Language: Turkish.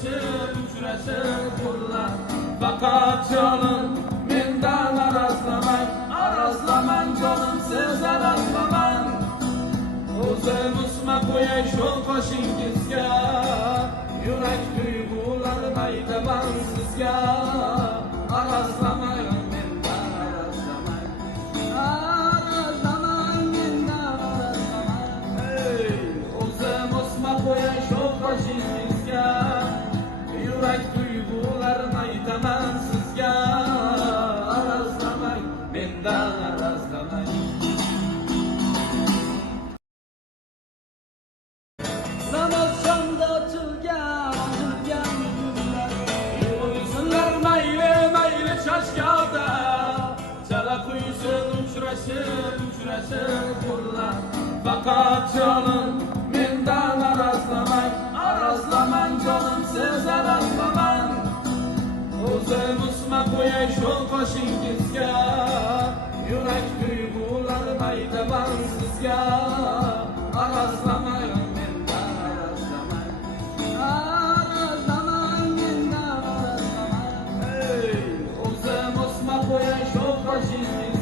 uchrashib qullar. Faqat jonim mendan arazlamang jonim siz arazlamang. O'zim usma qo'yay shu qoshingizga, yurak tuyg'ularni aytaman sizga. Arazlamang mendan arazlamang, arazlamang mendan arazlamang. O'zim usma qo'yay shu qoshingizga, yurak tuyg'ularni aytaman sizga. Arazlamang mendan arazlamang. Ramazonda ochilgan gullar, yo'ysinlar mayli chashkada. Chala quysin uchrashib qullar. Faqat jonim mendan arazlamang jonim siz arazlamang. O'zim usma qo'yay shu qoshingizga, yurak tuyg'ularni aytaman sizga. Arazlamang mendan arazlamang, arazlamang mendan arazlamang. O'zim usma qo'yay shu qoshingizga,